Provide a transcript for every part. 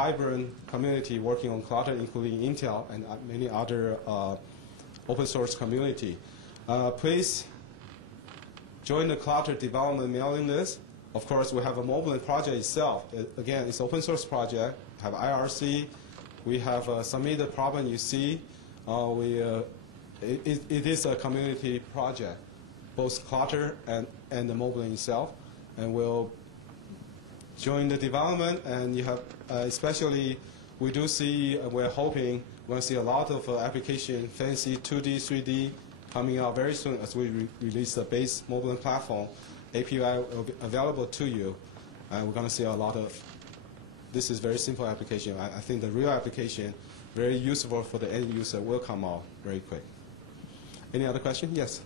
vibrant community working on Clutter, including Intel and many other open source community. Please join the Clutter development mailing list. Of course, we have a mobile project itself. Again, it's open source project. Have IRC. We have submitted problem you see. It is a community project, both Clutter and the mobile itself, and we'll join the development. And you have, especially, we do see, we're hoping we're going to see a lot of application, fancy 2D, 3D, coming out very soon as we release the base mobile platform. API will be available to you, and we're going to see a lot of. This is very simple application. I think the real application, very useful for the end user, will come out very quick. Any other question? Yes.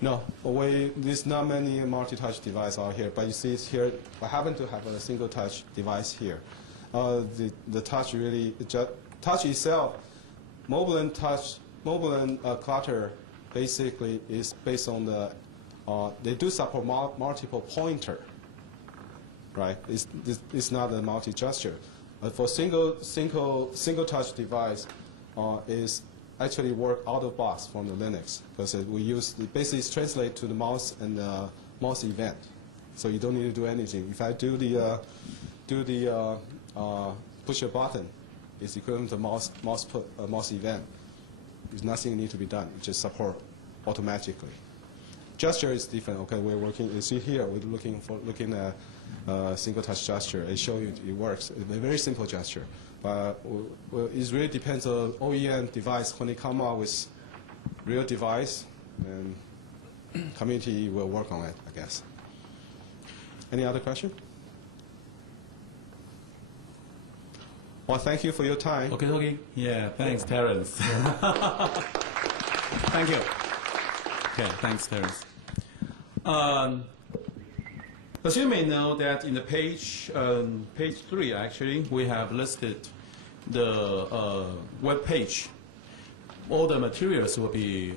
No, there's not many multi-touch devices out here, but you see it's here. I happen to have a single touch device here. The touch really, touch itself, mobile and Clutter basically is based on the, they do support multiple pointer, right? It's not a multi-gesture. For single touch device is actually work out of box from the Linux, because we use, basically it's translate to the mouse and the mouse event. So you don't need to do anything. If I do the push a button, it's equivalent to mouse event. There's nothing need to be done. It just support automatically. Gesture is different. Okay, we're working. You see here, we're looking at single touch gesture. It shows you it works. It's a very simple gesture, but it really depends on OEM device. When they come out with real device, and community will work on it, I guess. Any other question? Well, thank you for your time. Okay. Yeah, thanks, Terence. Thank you. Okay, thanks, Terence. As you may know that in the page 3, actually, we have listed the web page. All the materials will be,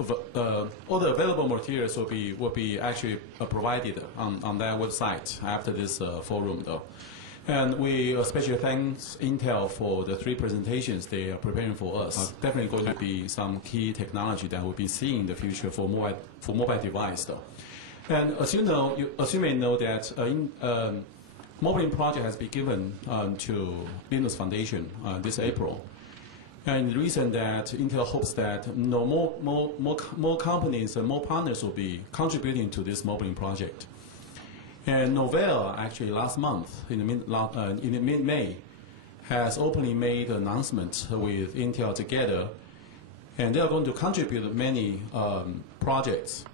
all the available materials will be actually provided on their website after this forum, though. And we especially thank Intel for the 3 presentations they are preparing for us. Definitely going to be some key technology that we'll be seeing in the future for mobile device, though. And as you may know that mobile project has been given to Linux Foundation this April. And the reason that Intel hopes that more companies and more partners will be contributing to this mobile project. And Novell, actually last month, in mid-May, has openly made an announcement with Intel together, and they are going to contribute many projects,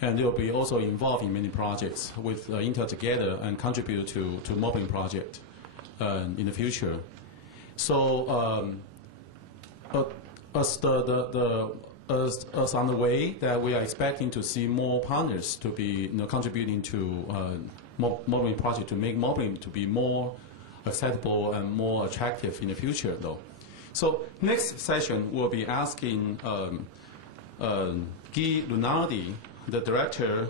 and they will be also involved in many projects with Intel together and contribute to mobile project in the future. So as on the way that we are expecting to see more partners to be contributing to mobile project to make mobile to be more acceptable and more attractive in the future, though. So next session we'll be asking Guy Lunardi, the director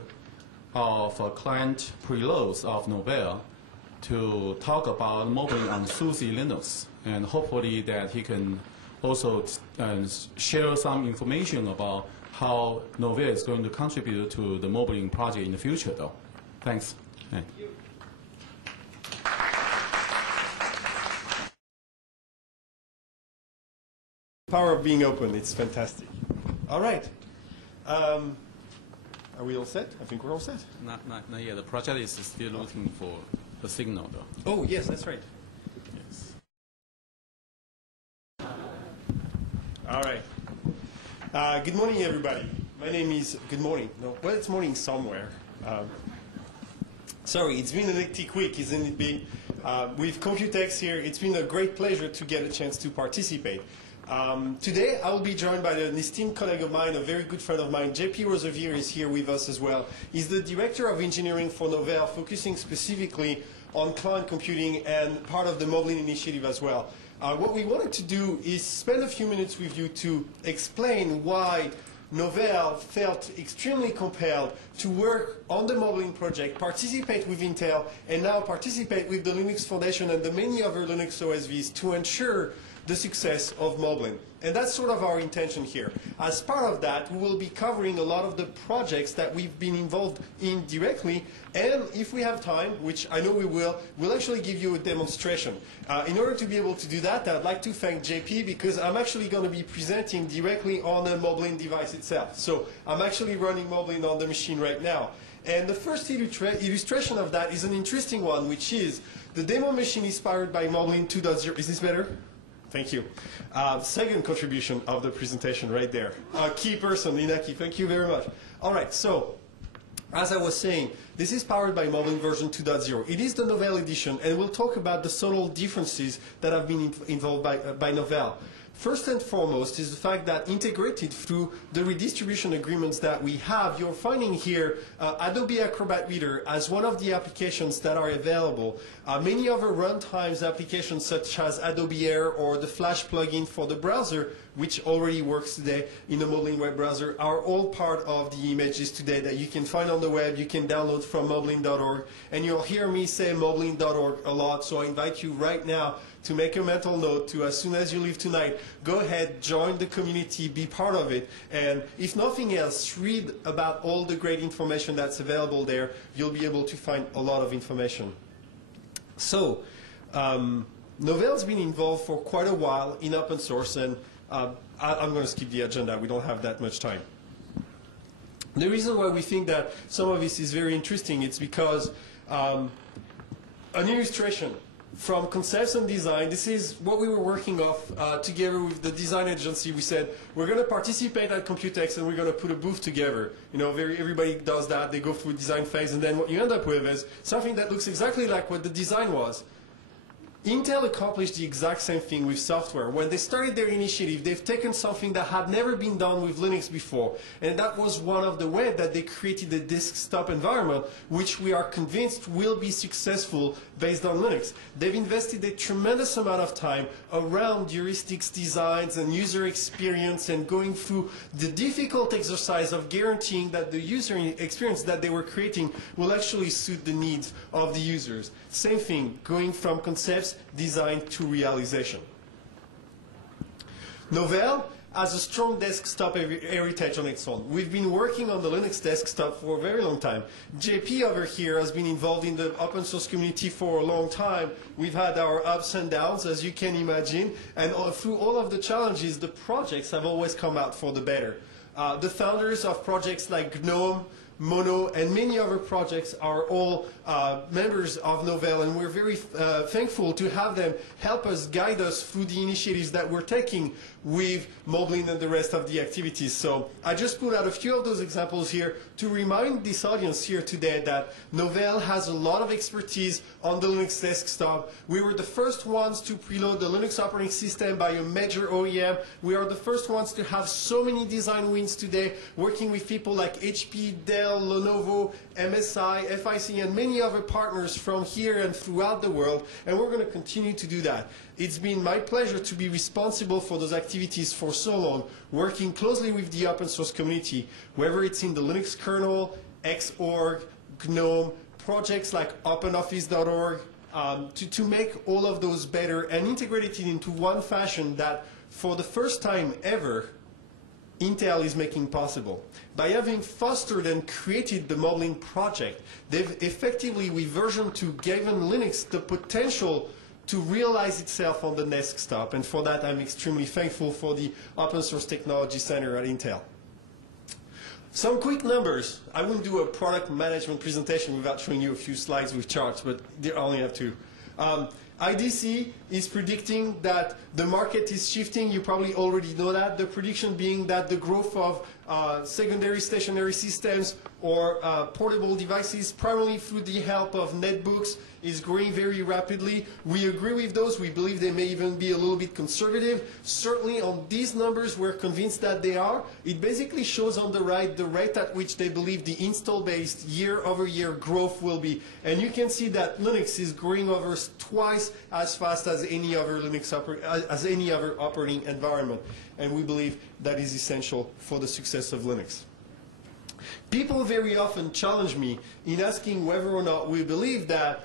of client preloads of Novell, to talk about mobile on SUSE Linux, and hopefully that he can also share some information about how Novell is going to contribute to the mobile project in the future, though. Thanks. Thank you. Power of being open, it's fantastic. All right. Are we all set? I think we're all set. Not yet. The project is still looking for the signal, though. Oh, yes, that's right. Yes. All right. Good morning, everybody. My name is, good morning. No, well, it's morning somewhere. Sorry, it's been an hectic week, isn't it been? With Computex here, it's been a great pleasure to get a chance to participate. Today, I will be joined by an esteemed colleague of mine, a very good friend of mine. JP Rosevier is here with us as well. He's the Director of Engineering for Novell, focusing specifically on client computing and part of the mobile initiative as well. What we wanted to do is spend a few minutes with you to explain why Novell felt extremely compelled to work on the Moblin project, participate with Intel, and now participate with the Linux Foundation and the many other Linux OSVs to ensure the success of Moblin. And that's sort of our intention here. As part of that, we will be covering a lot of the projects that we've been involved in directly, and if we have time, which I know we will, we'll actually give you a demonstration. In order to be able to do that, I'd like to thank JP because I'm actually going to be presenting directly on the Moblin device itself. So I'm actually running Moblin on the machine right now. And the first illustration of that is an interesting one, which is the demo machine is powered by Moblin 2.0. Is this better? Thank you. Second contribution of the presentation right there. Key person, Inaki, thank you very much. All right, so as I was saying, this is powered by Moblin version 2.0. It is the Novell edition, and we'll talk about the subtle differences that have been involved by Novell. First and foremost is the fact that integrated through the redistribution agreements that we have, you're finding here Adobe Acrobat Reader as one of the applications that are available. Many other runtimes applications such as Adobe Air or the Flash plugin for the browser, which already works today in the Moblin web browser, are all part of the images today that you can find on the web, you can download from moblin.org. And you'll hear me say moblin.org a lot, so I invite you right now to make a mental note to, as soon as you leave tonight, go ahead, join the community, be part of it, and if nothing else, read about all the great information that's available there. You'll be able to find a lot of information. So, Novell's been involved for quite a while in open source, and I'm going to skip the agenda. We don't have that much time. The reason why we think that some of this is very interesting is because an illustration from concepts and design, this is what we were working off together with the design agency. We said, we're going to participate at Computex and we're going to put a booth together. You know, everybody does that. They go through a design phase, and then what you end up with is something that looks exactly like what the design was. Intel accomplished the exact same thing with software. When they started their initiative, they've taken something that had never been done with Linux before. And that was one of the ways that they created a desktop environment, which we are convinced will be successful based on Linux. They've invested a tremendous amount of time around heuristics designs and user experience and going through the difficult exercise of guaranteeing that the user experience that they were creating will actually suit the needs of the users. Same thing, going from concepts, design to realization. Novell has a strong desktop heritage on its own. We've been working on the Linux desktop for a very long time. JP over here has been involved in the open source community for a long time. We've had our ups and downs, as you can imagine, and through all of the challenges, the projects have always come out for the better. The founders of projects like GNOME, Mono, and many other projects are all members of Novell, and we're very thankful to have them help us, guide us through the initiatives that we're taking with Moblin and the rest of the activities. So I just put out a few of those examples here to remind this audience here today that Novell has a lot of expertise on the Linux desktop. We were the first ones to preload the Linux operating system by a major OEM. We are the first ones to have so many design wins today, working with people like HP, Dell, Lenovo, MSI, FIC, and many other partners from here and throughout the world, and we're going to continue to do that. It's been my pleasure to be responsible for those activities for so long, working closely with the open source community, whether it's in the Linux kernel, Xorg, GNOME, projects like OpenOffice.org, to make all of those better and integrate it into one fashion that, for the first time ever, Intel is making possible. By having fostered and created the Moblin project, they've effectively, with version 2, given Linux the potential to realize itself on the desktop, and for that I'm extremely thankful for the Open Source Technology Center at Intel. Some quick numbers. I wouldn't do a product management presentation without showing you a few slides with charts, but I only have two. IDC is predicting that the market is shifting. You probably already know that. The prediction being that the growth of secondary stationary systems or portable devices, primarily through the help of netbooks, is growing very rapidly. We agree with those. We believe they may even be a little bit conservative. Certainly on these numbers, we're convinced that they are. It basically shows on the right the rate at which they believe the install-based year-over-year growth will be. And you can see that Linux is growing over twice as fast as any other operating environment. and we believe that is essential for the success of Linux. People very often challenge me in asking whether or not we believe that